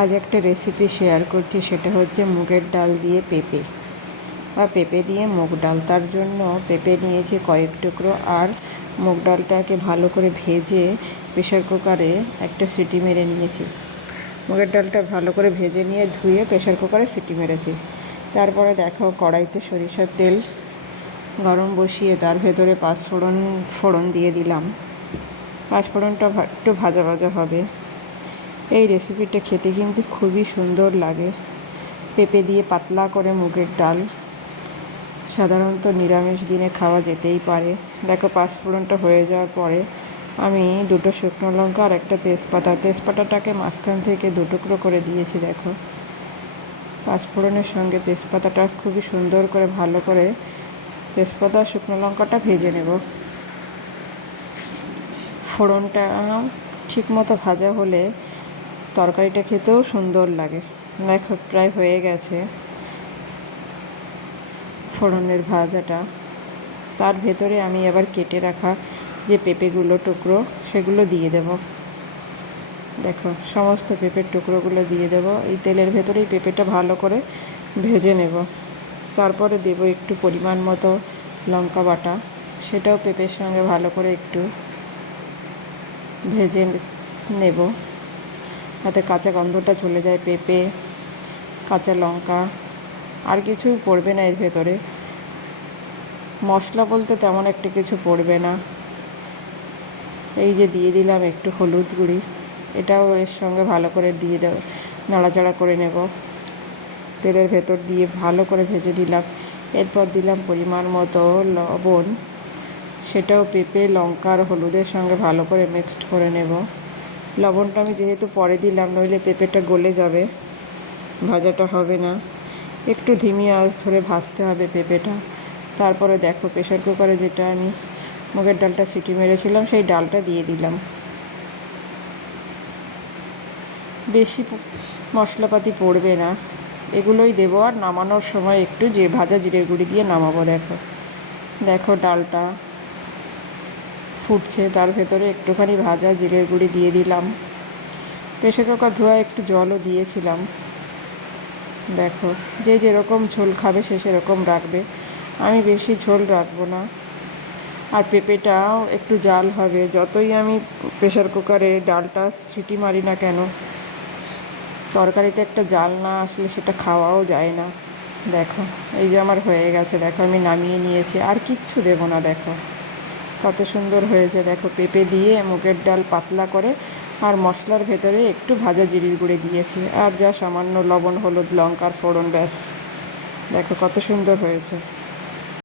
আজ একটা recipe share করছি, সেটা হচ্ছে মুগের ডাল দিয়ে পেঁপে বা পেঁপে দিয়ে মুগ ডাল। তার জন্য পেঁপে নিয়েছি কয়েক টুকরো, আর মুগ ডালটাকে ভালো করে ভেজে প্রেশার কুকারে একটা সিটি মেরে নিয়েছি। মুগের ডালটা ভালো করে ভেজে নিয়ে ধুয়ে প্রেশার কুকারে সিটি মেরেছি। তারপরে দেখো, কড়াইতে সরিষার তেল গরম বসিয়ে তার ভেতরে ফোড়ন দিয়ে দিলাম। পাঁচফোড়নটা একটু ভাজা ভাজা হবে। এই রেসিপিটা খেতে কিন্তু খুবই সুন্দর লাগে। পেঁপে দিয়ে পাতলা করে মুগের ডাল সাধারণত নিরামিষ দিনে খাওয়া যেতেই পারে। দেখো, পাঁচফোড়নটা হয়ে যাওয়ার পরে আমি দুটো শুকনো লঙ্কা আর একটা তেজপাতাটাকে মাঝখান থেকে দুটুকরো করে দিয়েছি। দেখো, পাঁচফোড়নের সঙ্গে তেজপাতাটা খুবই সুন্দর করে ভালো করে তেজপাতা শুকনো লঙ্কাটা ভেজে নেব। ফোড়নটা ঠিকমতো ভাজা হলে তরকারিটা খেতেও সুন্দর লাগে। দেখো, প্রায় হয়ে গেছে ফোড়নের ভাজাটা। তার ভেতরে আমি আবার কেটে রাখা যে পেঁপেগুলো টুকরো, সেগুলো দিয়ে দেব। দেখো, সমস্ত পেঁপের টুকরোগুলো দিয়ে দেব। এই তেলের ভেতরেই পেঁপেটা ভালো করে ভেজে নেব। তারপরে দেব একটু পরিমাণ মতো লঙ্কা বাটা, সেটাও পেঁপের সঙ্গে ভালো করে একটু ভেজে নেব, যাতে কাঁচা গন্ধটা চলে যায়। পেঁপে, কাঁচা লঙ্কা, আর কিছুই পড়বে না এর ভেতরে। মশলা বলতে তেমন একটা কিছু পড়বে না। এই যে দিয়ে দিলাম একটু হলুদ গুঁড়ি, এটাও এর সঙ্গে ভালো করে দিয়ে দেব, নাড়াচাড়া করে নেব। তেলের ভেতর দিয়ে ভালো করে ভেজে দিলাম। এরপর দিলাম পরিমাণ মতো লবণ, সেটাও পেঁপে, লঙ্কা আর হলুদের সঙ্গে ভালো করে মিক্সড করে নেব। লবণটা আমি যেহেতু পরে দিলাম, নইলে পেঁপেটা গলে যাবে, ভাজাটা হবে না। একটু ধিমি আঁচ ধরে ভাজতে হবে পেঁপেটা। তারপরে দেখো, প্রেশার কুকারে যেটা আমি মুগের ডালটা সিটি মেরেছিলাম, সেই ডালটা দিয়ে দিলাম। বেশি মশলাপাতি পড়বে না, এগুলোই দেবো। আর নামানোর সময় একটু ভাজা জিরের গুঁড়ি দিয়ে নামাবো। দেখো ডালটা ফুটছে, তার ভেতরে একটুখানি ভাজা জিরের গুঁড়ি দিয়ে দিলাম। প্রেশার কুকার ধোয়া একটু জলও দিয়েছিলাম। দেখো, যে যেরকম ঝোল খাবে সে সেরকম রাখবে, আমি বেশি ঝোল রাখবো না। আর পেঁপেটাও একটু জাল হবে। যতই আমি প্রেশার কুকারে ডালটা সিটি মারি না কেন, তরকারিতে একটা জাল না আসলে সেটা খাওয়াও যায় না। দেখো, এই যে আমার হয়ে গেছে। দেখো, আমি নামিয়ে নিয়েছি, আর কিচ্ছু দেবো না। দেখো কত সুন্দর হয়েছে। দেখো, পেঁপে দিয়ে মুগের ডাল পাতলা করে, আর মশলার ভেতরে একটু ভাজা জিরের গুঁড়ি দিয়েছি, আর যা সামান্য লবণ, হলুদ, লঙ্কার ফোড়ন, ব্যাস। দেখো কত সুন্দর হয়েছে।